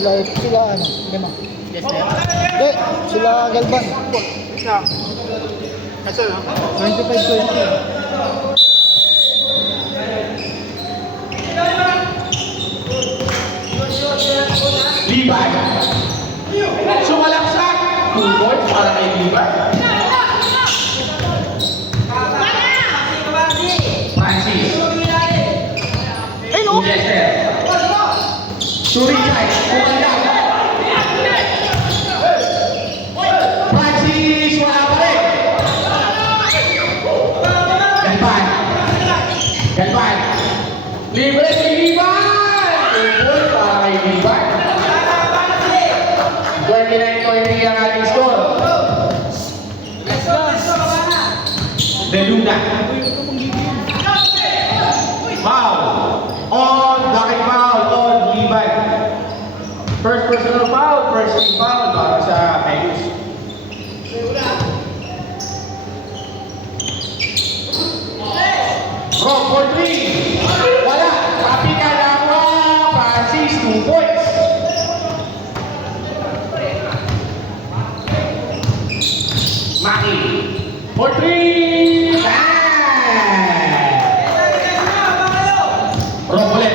Sila ano? Lima. Yes, sir. Hindi, sila Galban. Isa. Kasi, 25-20. Libay. Sumalaksak. 2 points para kay Libay. Francis. Ay, no! Chester. Suricay. Kumanda. Francis. Wala pa rin. Galban. Galban. Libre si Libay. 2 points para kay Libay. 29-20 ang ating score. De Luna. Foul. On. Blocking foul. On. Libay. First personal foul. First team foul para sa Megus. Rock for 3. Wala. Tapi kalawa. Francis. 2 points. Maki. For 3. Rock ulit.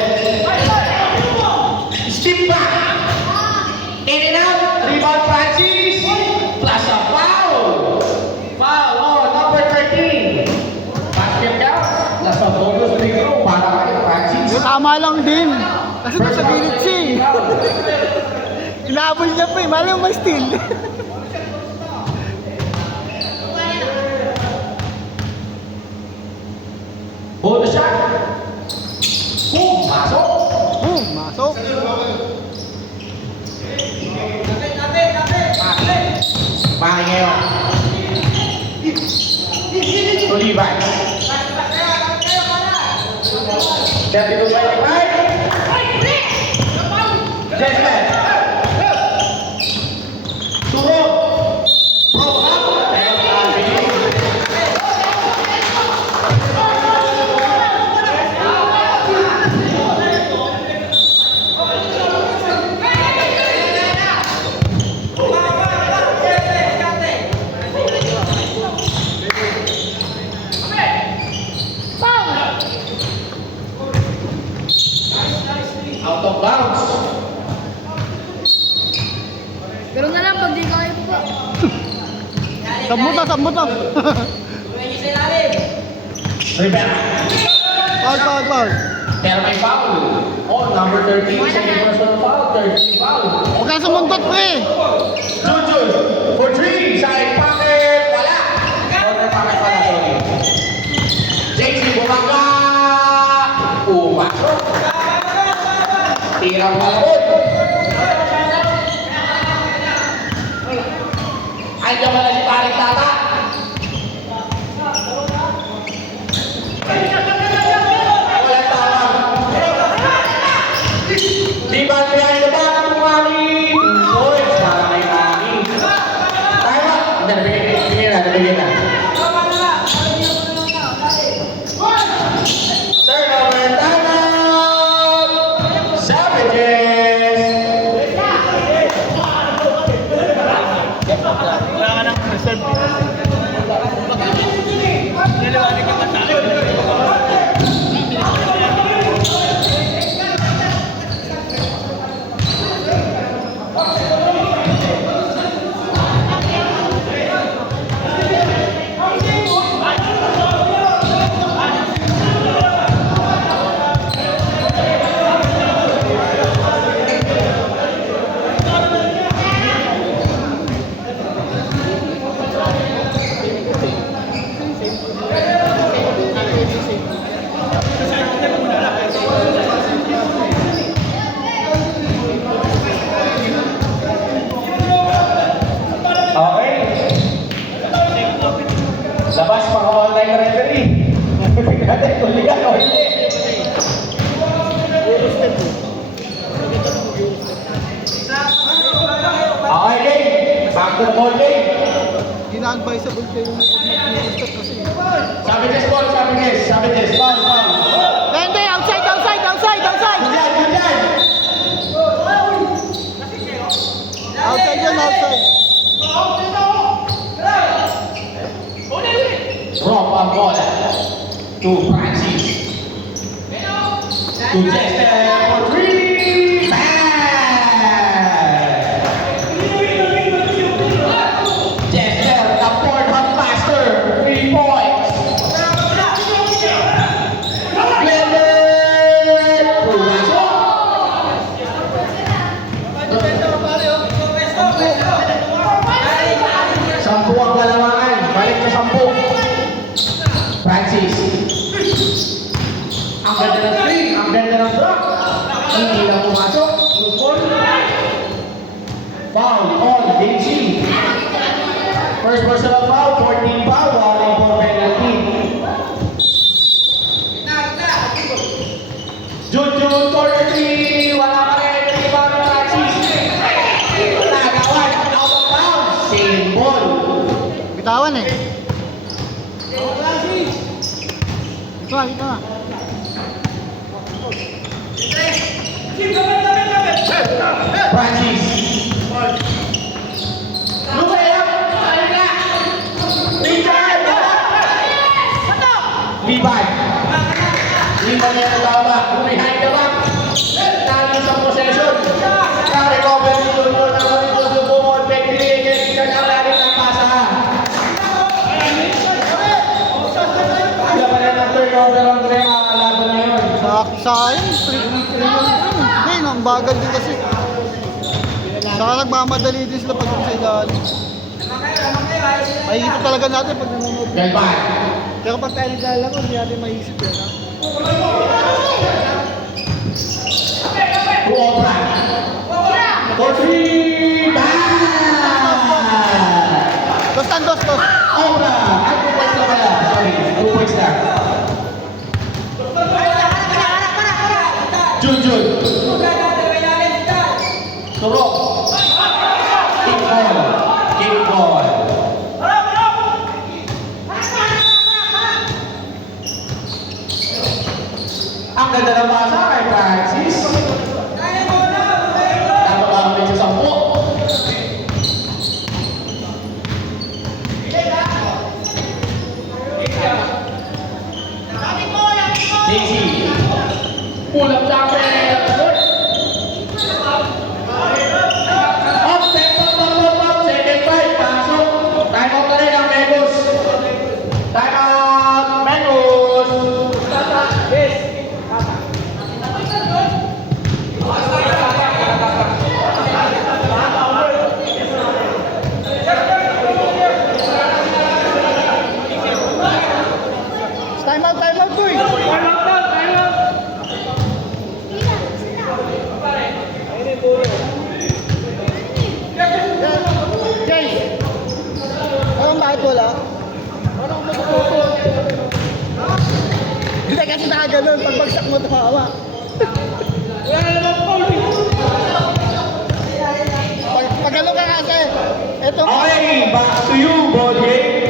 Skip back. In and out. Rebound Francis. Plus a foul. Foul on number 13. Basket count. Plus a bonus free throw para kay Francis. Yung tama lang din. Kasi nasa gilid siya eh. Inaabol niya pa eh. Malang may steal. Bonus shot. Boom. Masok. Boom! Masok. Maki ngayon. Tulibay. 32-25. Jester. Turok. From up. Out of bounds. Pero na lang pag di kaya po ba? Sab mo to. Rivera. Foul. Pero may foul. Oh, number 13. Second personal foul. 13 foul. Huwag kang sumuntot, pre. Jujun. For 3. Side pocket. Wala. Corner pocket pala. Sorry. JC Bumanga. Pumasok. Tirang malabot. Andiyan pala si Paring Tata. Walang tawag. Liban behind the back ng Mami. 2 points para kay Mami. Time up. Hindi, nabigay na. Turnover, time out. Savages. wala ka ng reserve. Niliwanag ka pa sa akin. Labas mga online referee. Natin kung ligan o hindi. Okay, game. Back to the ball game. Ina-advisable kayo yung mag-step kasi. Sabi Jess, ball. Sabi Jess. Foul. Hindi, outside. Good yan. to Francis. To Chester for 3. Bang! Chester, the fourth hot master, 3 points. Clement, pumasok. Sampu ang kalamangan. Balik sa 10. Francis. Ang ganda ng screen. Ang ganda ng block. Hindi na pumasok. Good ball. Foul on Vinci. First personal foul. 14 foul. Walling for penalty. Junjun corner 3. Wala pa rin. Rebound ng Francis. Nagawan. Out of bounds. Same ball. Bitawan eh. Ito ah, ito ah. Francis. Lumaya. Ayun na. Richard. Levi. Levi niya nagawa. Behind the back. Naging sa possession. Na-recover ni Junior na kami po sa bumod. Pag-created. Richard ang lagi ng pasa. Wala pa rin ang turnover ang laban na yun. Sa akin, hindi, ang bagal din kasi. Saka nagmamadali din sila pag sa ilalim. Maisip talaga natin pag nanonood. Levi. Pero pag tayo naglalaro, hindi natin maisip yan. Ha? Obra. For 3. Dos. Obra. Ay, 2 points na pala. Sorry, 2 points na. Junjun. Turok. Kick ball. Kick ball. Ang ganda ng pasa kay Francis. Napakabit sa 10. Daisy. Pulang jumper. Up, step up. Second fight. Pasok. Time out na rin ang Megus. Time out, Megus. Time out, boy! Guys! Anong bakit wala? Anong matututo? Hindi kasi nakaganon, pagbagsak mo tumawa. Pag ano ka kasi, eto. Okay, back to you, ball game.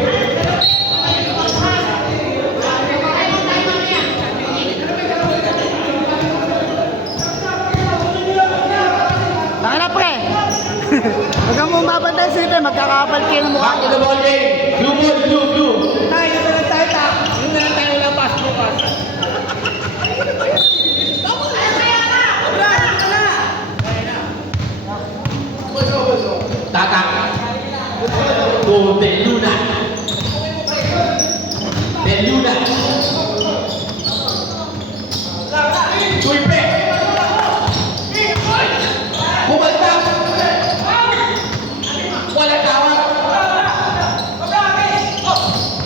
Nakana pre! Huwag kang bumabantay sa ipe, magkakapal kayo ng mukha. Back to the ball game. Blue ball, blue. Tayo na lang tayo ta. Yung na lang tayo ng pass bukas. Tatak. To De Luna. Tuipe. Bumagtak. Wala tawag.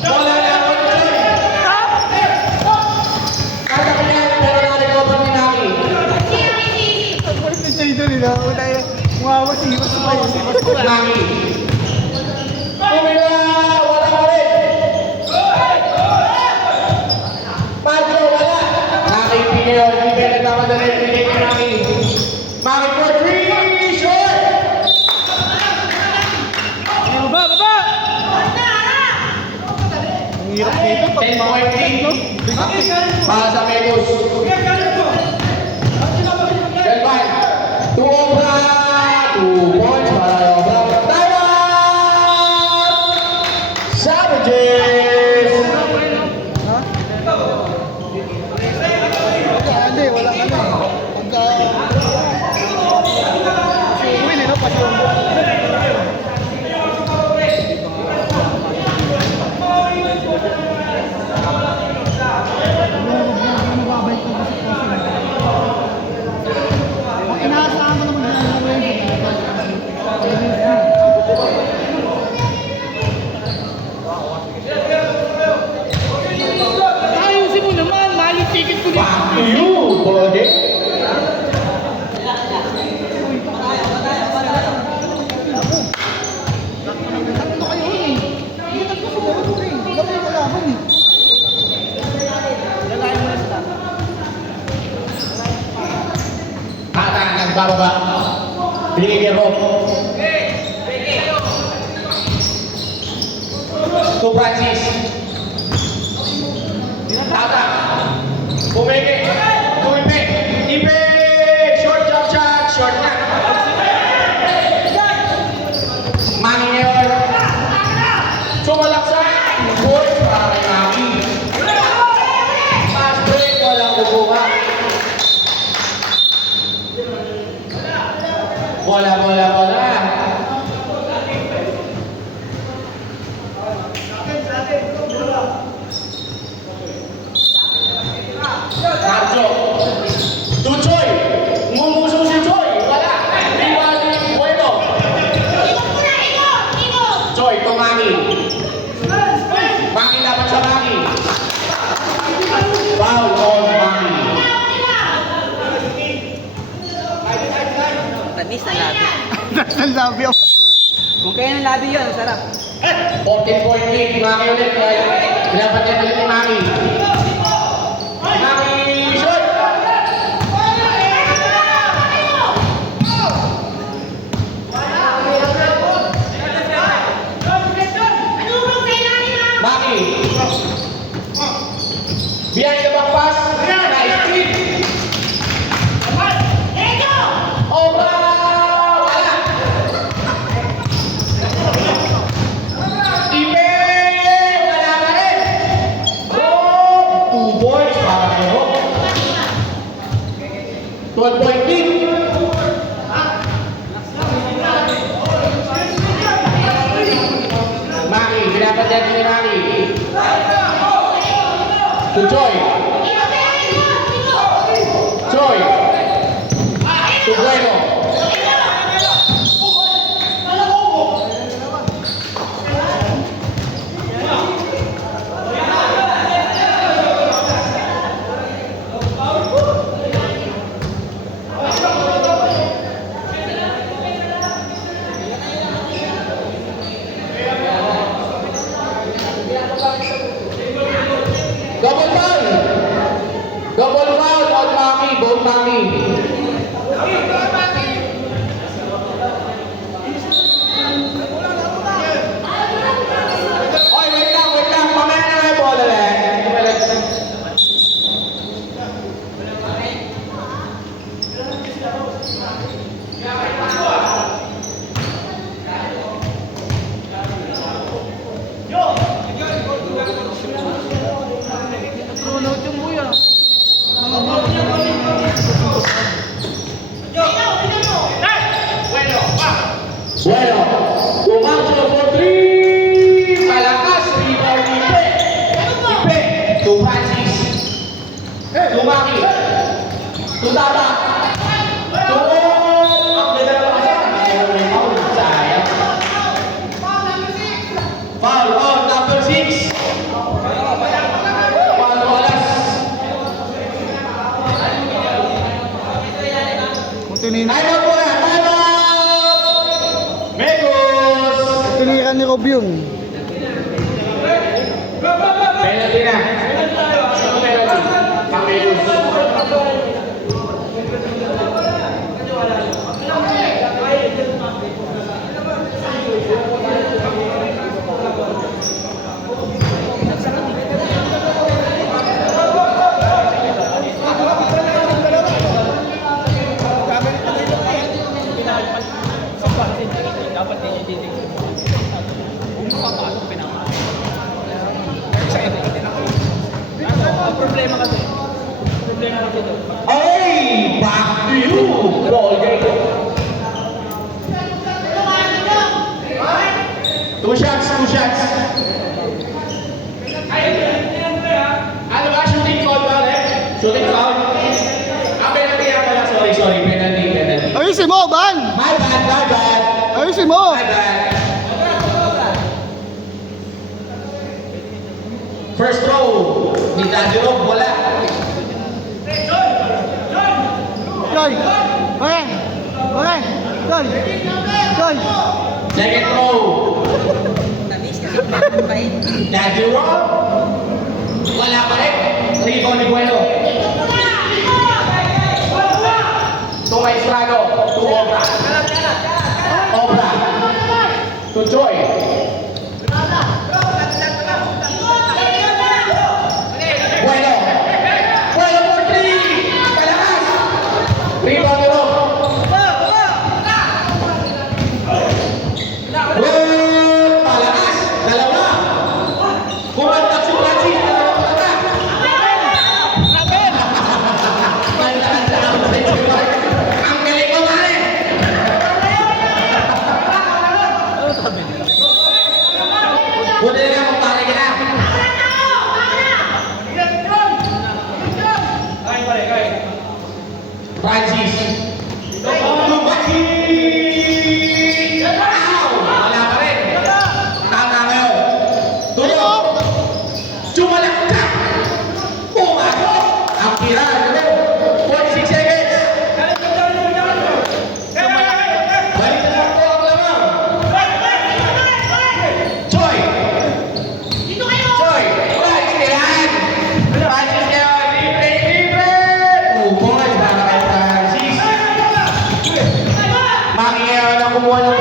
Wala na ako dyan. Kaya kanya, pero na-recover ni Naki. Ang kulit na siya doon, no? Umawas-iwas pa yun. Naki. Kumila, wala ka rin. Pedro, wala. Naki, Pineo, hindi ka nagkamadali. Pineo ni Naki. Naki for 3, short. Baba! Ang hirap dito. 10-point lead. Para sa Megus. Delvan. 2 Obra. 2 points para Obra. Time out! Savages! Ha? Nagbababa. Binigay kay Rob. To Francis. Tata. Pumeke. Tumipe. Ipe. Short jump shot. Short na. Mangi ngayon. Sumalaksa. Boys para kay Mangi. Fast break. Walang kukuha. Bola. Marjo. To Choi. Ngumuso si Choi. Wala. Diwali. Bueno. Choi, to Mangi. Mangi dapat sa Mangi. Foul on Mangi. Tamis na labi. Ang labi ako. Kung kaya ng labi yun, sarap. 14-point lead. Mangi ulit. Dapat yan ulit ni Mangi. Mangi, shot! Mangi. Behind the back pass. Nice feed. Obra! Wala. Ipe! Wala pa rin. Rob! 2 points para kay Rob. 12-point lead. Mangi, dapat yan ni Mangi. To Joy. Joy. To Bueno. Double foul. Double foul on Mangi, both Mangi. Oy, wait lang. Mamaya na may bola ulit. Runod yung buya. Bueno, Tumacho for 3. Malakas, rebound Ipe. Ipe, to Francis. To Mangi. To Tata. To ang ganda na kasi. Foul, sayang. Foul on number 6. Juan Wallace. Tiniran Time out muna, time out! Megos! ni Rob yun. Penalty na. Penalty. Pang-Megos. Dapat din yung titig. Kung makapasok, pinapasok. Sa ito, ang problema kasi ito. Hey! Back to you! Ball game. 2 shots. Ano ba? Shooting foul ba? Shooting foul? Penalty yan pala. Sorry. Penalty. Ayusin mo, Ban! My bad. Ayusin mo! My bad. First throw ni Daddy Rob, wala. Joy! Okay! Joy! Second throw. Daddy Rob, wala pa rin. Rebound ni Bueno. To To Maestrado. To Obra. Obra. To Joy. Bueno. Bueno for 3. Palakas. Rebound nyo. Palakas. Dalawa. Kumantak si Francis. Dalawang mata. Ang galing mo, mare. Buti na lang kung pare ka na. Francis. Tumaki! Ow! Wala pa rin. Tatangaw. Tulog. Jumalaktak. Pumasok. Ang tira. 46 seconds. Balik na lang po ang lamang. Joy. Joy. Francis, tirahan. Francis kayo. Libre. Ubos. Para kay Francis. Makiyaw na kumuha ng